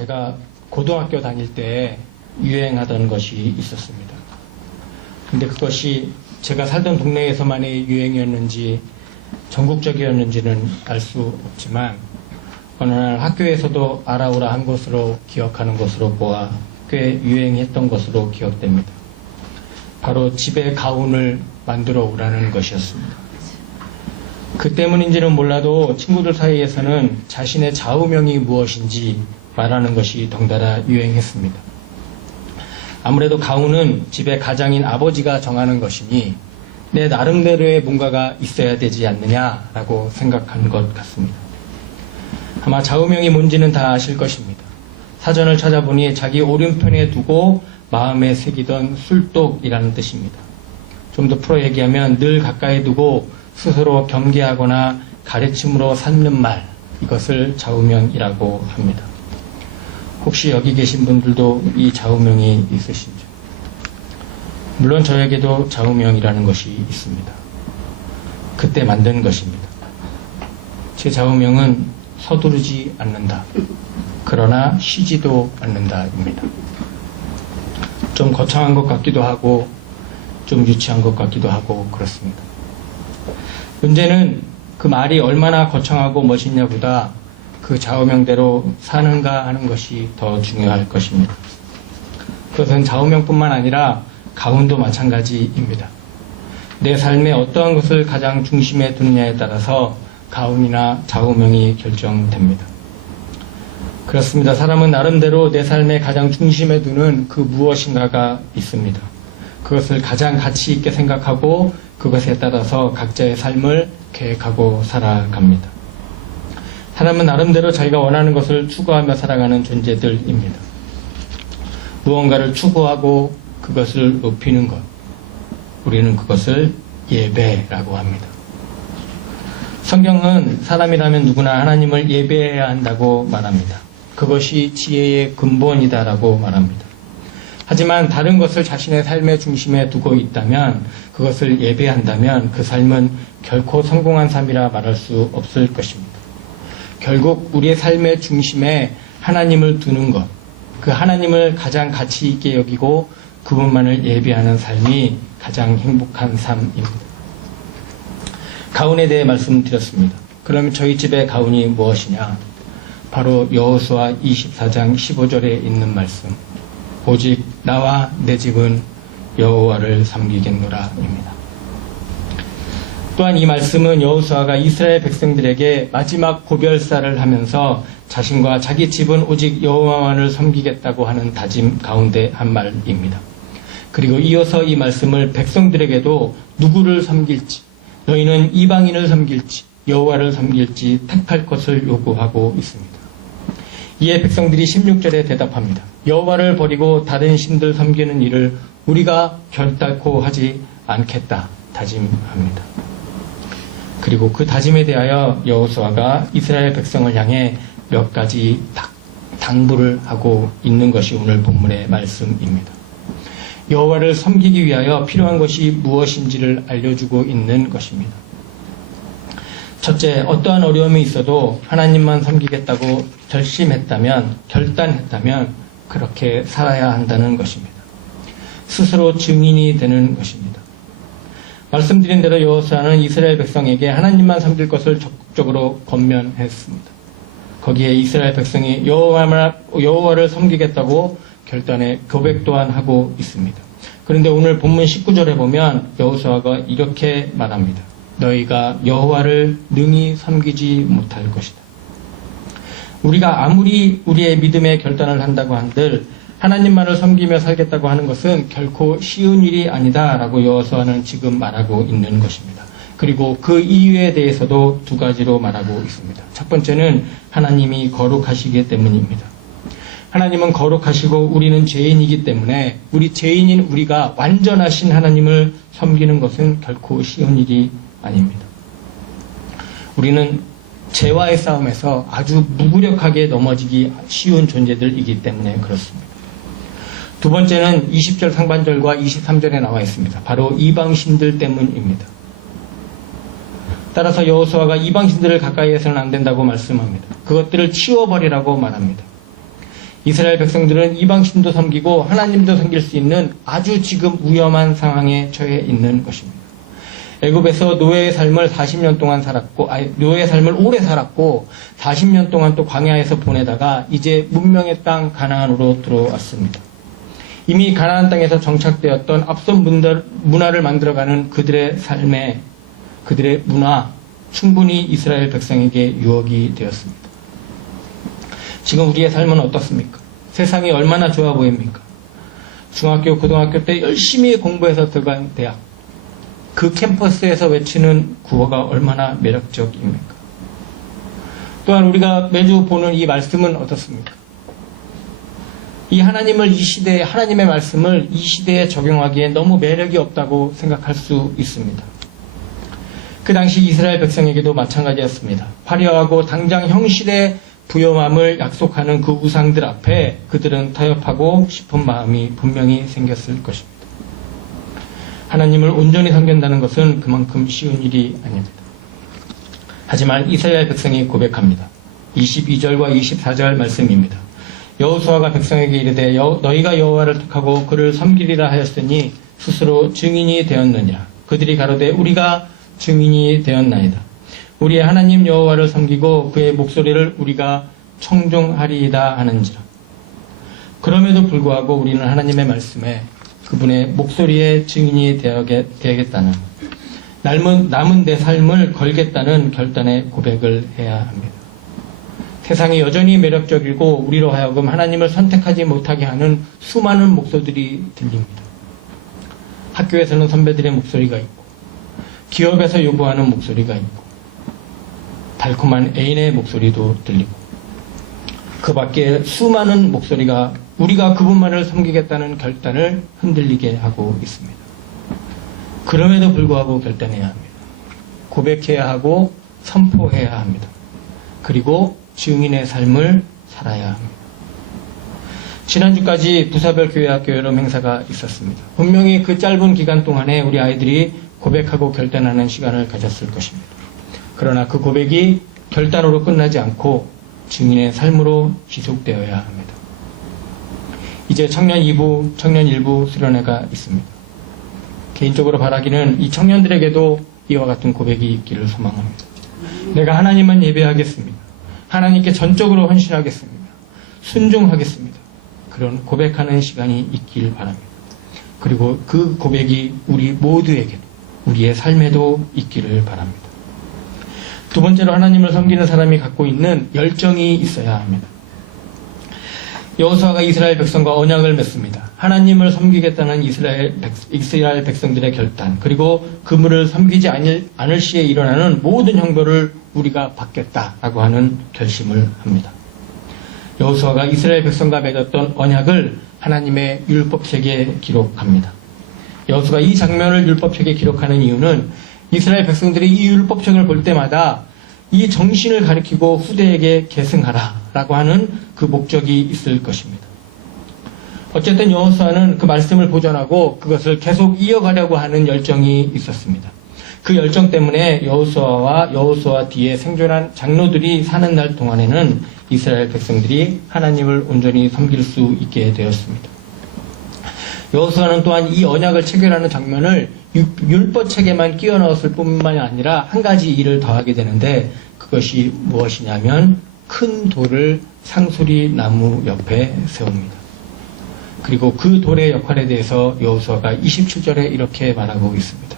제가 고등학교 다닐 때 유행하던 것이 있었습니다. 근데 그것이 제가 살던 동네에서만의 유행이었는지 전국적이었는지는 알 수 없지만 어느 날 학교에서도 알아오라 한 것으로 기억하는 것으로 보아 꽤 유행했던 것으로 기억됩니다. 바로 집에 가운을 만들어 오라는 것이었습니다. 그 때문인지는 몰라도 친구들 사이에서는 자신의 좌우명이 무엇인지 말하는 것이 덩달아 유행했습니다. 아무래도 가훈은 집의 가장인 아버지가 정하는 것이니 내 나름대로의 뭔가가 있어야 되지 않느냐라고 생각한 것 같습니다. 아마 좌우명이 뭔지는 다 아실 것입니다. 사전을 찾아보니 자기 오른편에 두고 마음에 새기던 술독이라는 뜻입니다. 좀 더 풀어 얘기하면 늘 가까이 두고 스스로 경계하거나 가르침으로 삼는 말, 이것을 좌우명이라고 합니다. 혹시 여기 계신 분들도 이 좌우명이 있으신지? 물론 저에게도 좌우명이라는 것이 있습니다. 그때 만든 것입니다. 제 좌우명은 서두르지 않는다. 그러나 쉬지도 않는다입니다. 좀 거창한 것 같기도 하고 좀 유치한 것 같기도 하고 그렇습니다. 문제는 그 말이 얼마나 거창하고 멋있냐보다 그 좌우명대로 사는가 하는 것이 더 중요할 것입니다. 그것은 좌우명뿐만 아니라 가훈도 마찬가지입니다. 내 삶에 어떠한 것을 가장 중심에 두느냐에 따라서 가훈이나 좌우명이 결정됩니다. 그렇습니다. 사람은 나름대로 내 삶의 가장 중심에 두는 그 무엇인가가 있습니다. 그것을 가장 가치 있게 생각하고 그것에 따라서 각자의 삶을 계획하고 살아갑니다. 사람은 나름대로 자기가 원하는 것을 추구하며 살아가는 존재들입니다. 무언가를 추구하고 그것을 높이는 것, 우리는 그것을 예배라고 합니다. 성경은 사람이라면 누구나 하나님을 예배해야 한다고 말합니다. 그것이 지혜의 근본이다라고 말합니다. 하지만 다른 것을 자신의 삶의 중심에 두고 있다면, 그것을 예배한다면 그 삶은 결코 성공한 삶이라 말할 수 없을 것입니다. 결국 우리의 삶의 중심에 하나님을 두는 것, 그 하나님을 가장 가치 있게 여기고 그분만을 예배하는 삶이 가장 행복한 삶입니다. 가훈에 대해 말씀드렸습니다. 그러면 저희 집의 가훈이 무엇이냐? 바로 여호수아 24장 15절에 있는 말씀. 오직 나와 내 집은 여호와를 섬기겠노라입니다. 또한 이 말씀은 여호수아가 이스라엘 백성들에게 마지막 고별사를 하면서 자신과 자기 집은 오직 여호와만을 섬기겠다고 하는 다짐 가운데 한 말입니다. 그리고 이어서 이 말씀을 백성들에게도 누구를 섬길지, 너희는 이방인을 섬길지 여호와를 섬길지 택할 것을 요구하고 있습니다. 이에 백성들이 16절에 대답합니다. 여호와를 버리고 다른 신들 섬기는 일을 우리가 결단코 하지 않겠다 다짐합니다. 그리고 그 다짐에 대하여 여호수아가 이스라엘 백성을 향해 몇 가지 당부를 하고 있는 것이 오늘 본문의 말씀입니다. 여호와를 섬기기 위하여 필요한 것이 무엇인지를 알려주고 있는 것입니다. 첫째, 어떠한 어려움이 있어도 하나님만 섬기겠다고 결단했다면 그렇게 살아야 한다는 것입니다. 스스로 증인이 되는 것입니다. 말씀드린 대로 여호수아는 이스라엘 백성에게 하나님만 섬길 것을 적극적으로 권면했습니다. 거기에 이스라엘 백성이 여호와를 섬기겠다고 결단에 고백 또한 하고 있습니다. 그런데 오늘 본문 19절에 보면 여호수아가 이렇게 말합니다. 너희가 여호와를 능히 섬기지 못할 것이다. 우리가 아무리 우리의 믿음의 결단을 한다고 한들 하나님만을 섬기며 살겠다고 하는 것은 결코 쉬운 일이 아니다라고 여호수아는 지금 말하고 있는 것입니다. 그리고 그 이유에 대해서도 두 가지로 말하고 있습니다. 첫 번째는 하나님이 거룩하시기 때문입니다. 하나님은 거룩하시고 우리는 죄인이기 때문에 우리 죄인인 우리가 완전하신 하나님을 섬기는 것은 결코 쉬운 일이 아닙니다. 우리는 죄와의 싸움에서 아주 무기력하게 넘어지기 쉬운 존재들이기 때문에 그렇습니다. 두 번째는 20절 상반절과 23절에 나와 있습니다. 바로 이방신들 때문입니다. 따라서 여호수아가 이방신들을 가까이 해서는 안 된다고 말씀합니다. 그것들을 치워버리라고 말합니다. 이스라엘 백성들은 이방신도 섬기고 하나님도 섬길 수 있는 아주 지금 위험한 상황에 처해 있는 것입니다. 애굽에서 노예의 삶을 40년 동안 살았고, 노예의 삶을 오래 살았고 40년 동안 또 광야에서 보내다가 이제 문명의 땅 가나안으로 들어왔습니다. 이미 가나안 땅에서 정착되었던 앞선 문화를 만들어가는 그들의 삶에, 그들의 문화 충분히 이스라엘 백성에게 유혹이 되었습니다. 지금 우리의 삶은 어떻습니까? 세상이 얼마나 좋아 보입니까? 중학교, 고등학교 때 열심히 공부해서 들어간 대학, 그 캠퍼스에서 외치는 구호가 얼마나 매력적입니까? 또한 우리가 매주 보는 이 말씀은 어떻습니까? 이 하나님을, 이 시대에, 하나님의 말씀을 이 시대에 적용하기에 너무 매력이 없다고 생각할 수 있습니다. 그 당시 이스라엘 백성에게도 마찬가지였습니다. 화려하고 당장 형실의 부요함을 약속하는 그 우상들 앞에 그들은 타협하고 싶은 마음이 분명히 생겼을 것입니다. 하나님을 온전히 섬긴다는 것은 그만큼 쉬운 일이 아닙니다. 하지만 이스라엘 백성이 고백합니다. 22절과 24절 말씀입니다. 여호수아가 백성에게 이르되 너희가 여호와를 택하고 그를 섬기리라 하였으니 스스로 증인이 되었느니라. 그들이 가로되 우리가 증인이 되었나이다. 우리의 하나님 여호와를 섬기고 그의 목소리를 우리가 청종하리이다 하는지라. 그럼에도 불구하고 우리는 하나님의 말씀에 그분의 목소리에 증인이 되겠다는, 남은 내 삶을 걸겠다는 결단의 고백을 해야 합니다. 세상이 여전히 매력적이고 우리로 하여금 하나님을 선택하지 못하게 하는 수많은 목소리들이 들립니다. 학교에서는 선배들의 목소리가 있고, 기업에서 요구하는 목소리가 있고, 달콤한 애인의 목소리도 들리고, 그 밖에 수많은 목소리가 우리가 그분만을 섬기겠다는 결단을 흔들리게 하고 있습니다. 그럼에도 불구하고 결단해야 합니다. 고백해야 하고 선포해야 합니다. 그리고 증인의 삶을 살아야 합니다. 지난주까지 부사별 교회학교 여름 행사가 있었습니다. 분명히 그 짧은 기간 동안에 우리 아이들이 고백하고 결단하는 시간을 가졌을 것입니다. 그러나 그 고백이 결단으로 끝나지 않고 증인의 삶으로 지속되어야 합니다. 이제 청년 2부, 청년 1부 수련회가 있습니다. 개인적으로 바라기는 이 청년들에게도 이와 같은 고백이 있기를 소망합니다. 내가 하나님만 예배하겠습니다. 하나님께 전적으로 헌신하겠습니다. 순종하겠습니다. 그런 고백하는 시간이 있길 바랍니다. 그리고 그 고백이 우리 모두에게도, 우리의 삶에도 있기를 바랍니다. 두 번째로 하나님을 섬기는 사람이 갖고 있는 열정이 있어야 합니다. 여호수아가 이스라엘 백성과 언약을 맺습니다. 하나님을 섬기겠다는 이스라엘 백성들의 결단, 그리고 그분을 섬기지 않을 시에 일어나는 모든 형벌을 우리가 받겠다라고 하는 결심을 합니다. 여호수아가 이스라엘 백성과 맺었던 언약을 하나님의 율법책에 기록합니다. 여호수아가 이 장면을 율법책에 기록하는 이유는 이스라엘 백성들이 이 율법책을 볼 때마다 이 정신을 가리키고 후대에게 계승하라라고 하는 그 목적이 있을 것입니다. 어쨌든 여호수아는 그 말씀을 보존하고 그것을 계속 이어가려고 하는 열정이 있었습니다. 그 열정 때문에 여호수아 뒤에 생존한 장로들이 사는 날 동안에는 이스라엘 백성들이 하나님을 온전히 섬길 수 있게 되었습니다. 여호수아는 또한 이 언약을 체결하는 장면을 율법책에만 끼워 넣었을 뿐만이 아니라 한 가지 일을 더하게 되는데, 그것이 무엇이냐면 큰 돌을 상수리 나무 옆에 세웁니다. 그리고 그 돌의 역할에 대해서 여호수아가 27절에 이렇게 말하고 있습니다.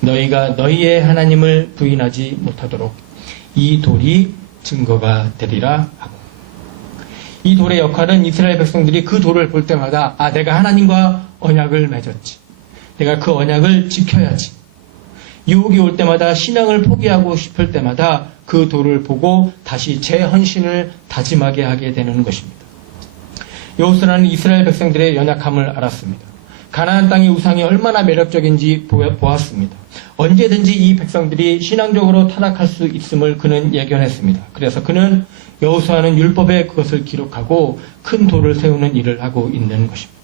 너희가 너희의 하나님을 부인하지 못하도록 이 돌이 증거가 되리라 하고, 이 돌의 역할은 이스라엘 백성들이 그 돌을 볼 때마다 내가 하나님과 언약을 맺었지, 내가 그 언약을 지켜야지, 유혹이 올 때마다 신앙을 포기하고 싶을 때마다 그 돌을 보고 다시 재헌신을 다짐하게 하게 되는 것입니다. 여호수아는 이스라엘 백성들의 연약함을 알았습니다. 가나안 땅의 우상이 얼마나 매력적인지 보았습니다. 언제든지 이 백성들이 신앙적으로 타락할 수 있음을 그는 예견했습니다. 그래서 그는 여호수아는 율법에 그것을 기록하고 큰 돌을 세우는 일을 하고 있는 것입니다.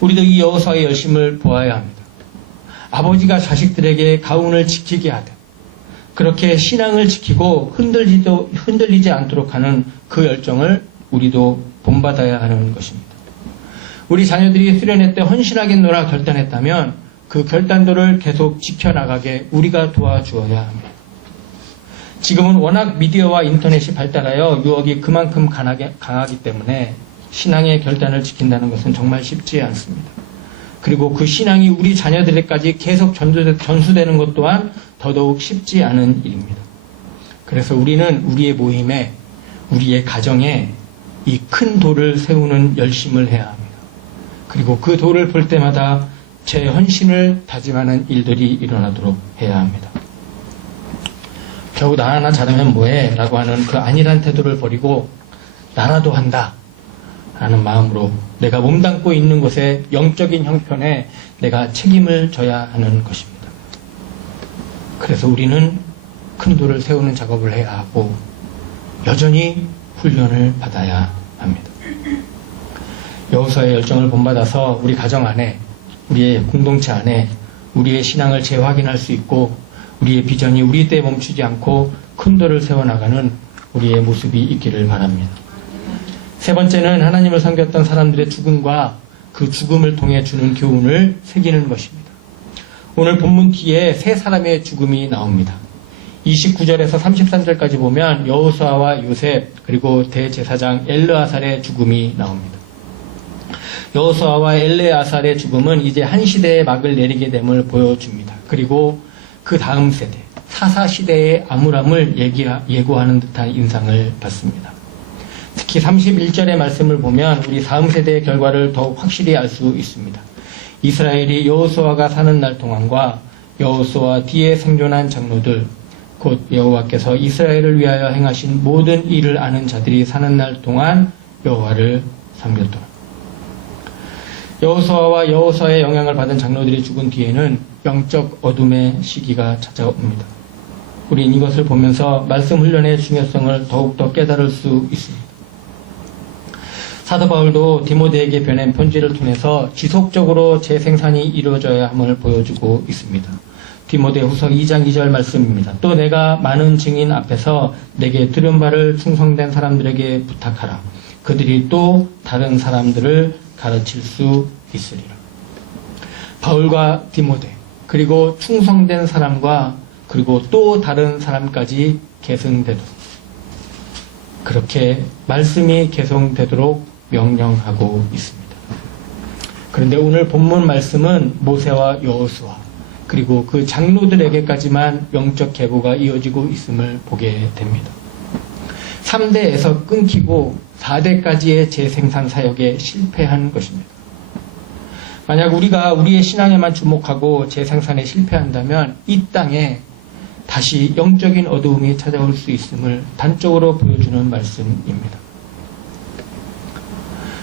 우리도 이 여호수아의 열심을 보아야 합니다. 아버지가 자식들에게 가훈을 지키게 하듯 그렇게 신앙을 지키고 흔들리지 않도록 하는 그 열정을 우리도 본받아야 하는 것입니다. 우리 자녀들이 수련회 때 헌신하게 놀아 결단했다면 그 결단도를 계속 지켜나가게 우리가 도와주어야 합니다. 지금은 워낙 미디어와 인터넷이 발달하여 유혹이 그만큼 강하기 때문에 신앙의 결단을 지킨다는 것은 정말 쉽지 않습니다. 그리고 그 신앙이 우리 자녀들에게까지 계속 전수되는 것 또한 더더욱 쉽지 않은 일입니다. 그래서 우리는 우리의 모임에, 우리의 가정에 이 큰 돌을 세우는 열심을 해야 합니다. 그리고 그 돌을 볼 때마다 제 헌신을 다짐하는 일들이 일어나도록 해야 합니다. 겨우 나 하나 잘하면 뭐해? 라고 하는 그 안일한 태도를 버리고 나라도 한다 라는 마음으로 내가 몸담고 있는 곳의 영적인 형편에 내가 책임을 져야 하는 것입니다. 그래서 우리는 큰 돌을 세우는 작업을 해야 하고 여전히 훈련을 받아야 합니다. 여호수아의 열정을 본받아서 우리 가정 안에, 우리의 공동체 안에 우리의 신앙을 재확인할 수 있고 우리의 비전이 우리 때에 멈추지 않고 큰 돌을 세워나가는 우리의 모습이 있기를 바랍니다. 세 번째는 하나님을 섬겼던 사람들의 죽음과 그 죽음을 통해 주는 교훈을 새기는 것입니다. 오늘 본문 뒤에 세 사람의 죽음이 나옵니다. 29절에서 33절까지 보면 여호수아와 요셉 그리고 대제사장 엘르아살의 죽음이 나옵니다. 여호수아와 엘르아살의 죽음은 이제 한 시대의 막을 내리게 됨을 보여줍니다. 그리고 그 다음 세대, 사사 시대의 암울함을 예고하는 듯한 인상을 받습니다. 특히 31절의 말씀을 보면 우리 다음 세대의 결과를 더욱 확실히 알 수 있습니다. 이스라엘이 여호수아가 사는 날 동안과 여호수아 뒤에 생존한 장로들, 곧 여호와께서 이스라엘을 위하여 행하신 모든 일을 아는 자들이 사는 날 동안 여호와를 섬겼더라. 여호수아와 여호수아의 영향을 받은 장로들이 죽은 뒤에는 영적 어둠의 시기가 찾아옵니다. 우린 이것을 보면서 말씀 훈련의 중요성을 더욱더 깨달을 수 있습니다. 사도 바울도 디모데에게 보낸 편지를 통해서 지속적으로 재생산이 이루어져야 함을 보여주고 있습니다. 디모데 후서 2장 2절 말씀입니다. 또 내가 많은 증인 앞에서 내게 들은 바를 충성된 사람들에게 부탁하라. 그들이 또 다른 사람들을 가르칠 수 있으리라. 바울과 디모데, 그리고 충성된 사람과 그리고 또 다른 사람까지 계승되도록, 그렇게 말씀이 계승되도록 명령하고 있습니다. 그런데 오늘 본문 말씀은 모세와 여호수아 그리고 그 장로들에게까지만 영적 계보가 이어지고 있음을 보게 됩니다. 3대에서 끊기고 4대까지의 재생산 사역에 실패한 것입니다. 만약 우리가 우리의 신앙에만 주목하고 재생산에 실패한다면 이 땅에 다시 영적인 어두움이 찾아올 수 있음을 단적으로 보여주는 말씀입니다.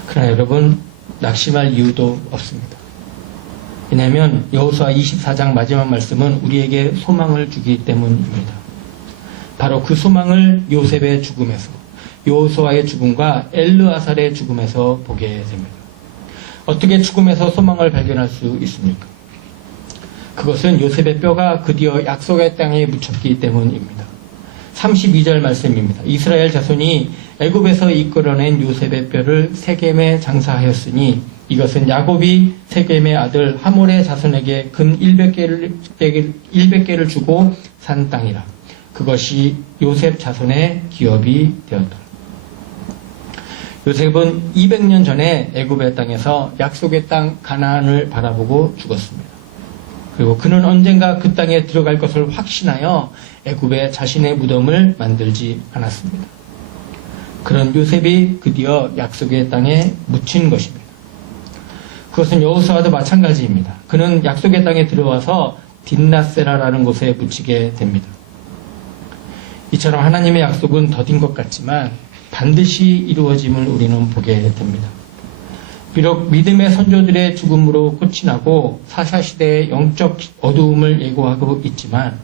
그러나 여러분, 낙심할 이유도 없습니다. 왜냐하면 여호수아 24장 마지막 말씀은 우리에게 소망을 주기 때문입니다. 바로 그 소망을 요셉의 죽음에서, 여호수아의 죽음과 엘르아살의 죽음에서 보게 됩니다. 어떻게 죽음에서 소망을 발견할 수 있습니까? 그것은 요셉의 뼈가 드디어 약속의 땅에 묻혔기 때문입니다. 32절 말씀입니다. 이스라엘 자손이 애굽에서 이끌어낸 요셉의 뼈를 세겜에 장사하였으니 이것은 야곱이 세겜의 아들 하몰의 자손에게 금 100개를 주고 산 땅이라. 그것이 요셉 자손의 기업이 되었다. 요셉은 200년 전에 애굽의 땅에서 약속의 땅 가나안을 바라보고 죽었습니다. 그리고 그는 언젠가 그 땅에 들어갈 것을 확신하여 애굽에 자신의 무덤을 만들지 않았습니다. 그런 요셉이 드디어 약속의 땅에 묻힌 것입니다. 그것은 여호수아도 마찬가지입니다. 그는 약속의 땅에 들어와서 딘나세라라는 곳에 묻히게 됩니다. 이처럼 하나님의 약속은 더딘 것 같지만 반드시 이루어짐을 우리는 보게 됩니다. 비록 믿음의 선조들의 죽음으로 끝이 나고 사사시대의 영적 어두움을 예고하고 있지만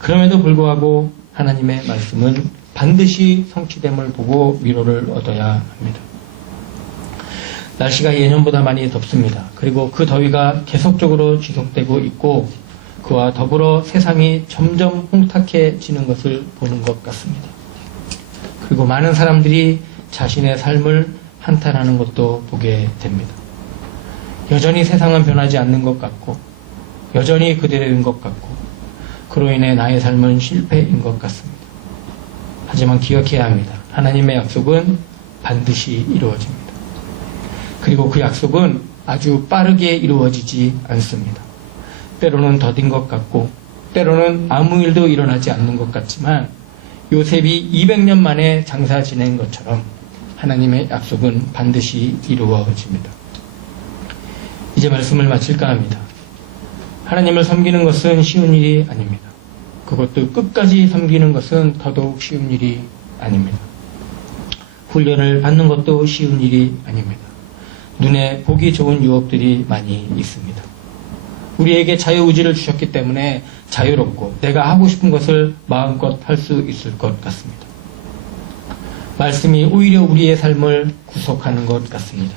그럼에도 불구하고 하나님의 말씀은 반드시 성취됨을 보고 위로를 얻어야 합니다. 날씨가 예년보다 많이 덥습니다. 그리고 그 더위가 계속적으로 지속되고 있고 그와 더불어 세상이 점점 홍탁해지는 것을 보는 것 같습니다. 그리고 많은 사람들이 자신의 삶을 한탄하는 것도 보게 됩니다. 여전히 세상은 변하지 않는 것 같고 여전히 그대로인 것 같고 그로 인해 나의 삶은 실패인 것 같습니다. 하지만 기억해야 합니다. 하나님의 약속은 반드시 이루어집니다. 그리고 그 약속은 아주 빠르게 이루어지지 않습니다. 때로는 더딘 것 같고 때로는 아무 일도 일어나지 않는 것 같지만 요셉이 200년 만에 장사 지낸 것처럼 하나님의 약속은 반드시 이루어집니다. 이제 말씀을 마칠까 합니다. 하나님을 섬기는 것은 쉬운 일이 아닙니다. 그것도 끝까지 섬기는 것은 더더욱 쉬운 일이 아닙니다. 훈련을 받는 것도 쉬운 일이 아닙니다. 눈에 보기 좋은 유혹들이 많이 있습니다. 우리에게 자유의지를 주셨기 때문에 자유롭고 내가 하고 싶은 것을 마음껏 할 수 있을 것 같습니다. 말씀이 오히려 우리의 삶을 구속하는 것 같습니다.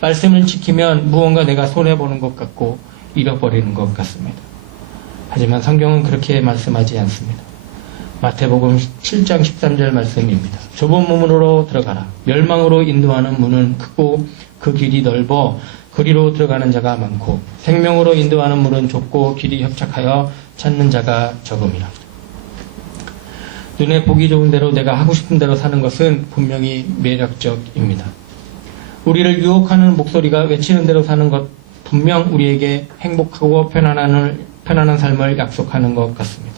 말씀을 지키면 무언가 내가 손해보는 것 같고 잃어버리는 것 같습니다. 하지만 성경은 그렇게 말씀하지 않습니다. 마태복음 7장 13절 말씀입니다. 좁은 문으로 들어가라. 멸망으로 인도하는 문은 크고 그 길이 넓어 그리로 들어가는 자가 많고 생명으로 인도하는 문은 좁고 길이 협착하여 찾는 자가 적음이라. 눈에 보기 좋은 대로 내가 하고 싶은 대로 사는 것은 분명히 매력적입니다. 우리를 유혹하는 목소리가 외치는 대로 사는 것 분명 우리에게 행복하고 편안한 삶을 약속하는 것 같습니다.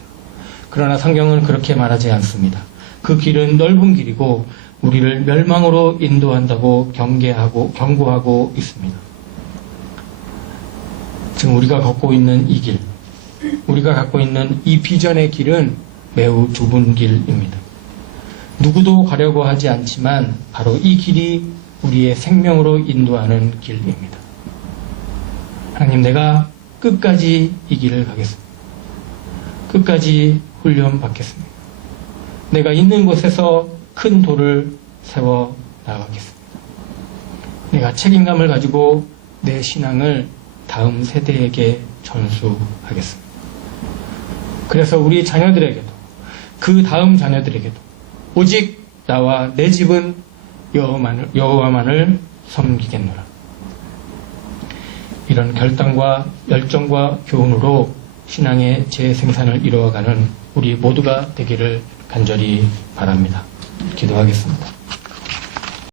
그러나 성경은 그렇게 말하지 않습니다. 그 길은 넓은 길이고 우리를 멸망으로 인도한다고 경고하고 있습니다. 지금 우리가 걷고 있는 이 길, 우리가 갖고 있는 이 비전의 길은 매우 좁은 길입니다. 누구도 가려고 하지 않지만 바로 이 길이 우리의 생명으로 인도하는 길입니다. 하나님, 내가 끝까지 이 길을 가겠습니다. 끝까지 훈련 받겠습니다. 내가 있는 곳에서 큰 돌을 세워 나가겠습니다. 내가 책임감을 가지고 내 신앙을 다음 세대에게 전수하겠습니다. 그래서 우리 자녀들에게도 그 다음 자녀들에게도 오직 나와 내 집은 여호와만을 섬기겠노라. 이런 결단과 열정과 교훈으로 신앙의 재생산을 이루어가는 우리 모두가 되기를 간절히 바랍니다. 기도하겠습니다.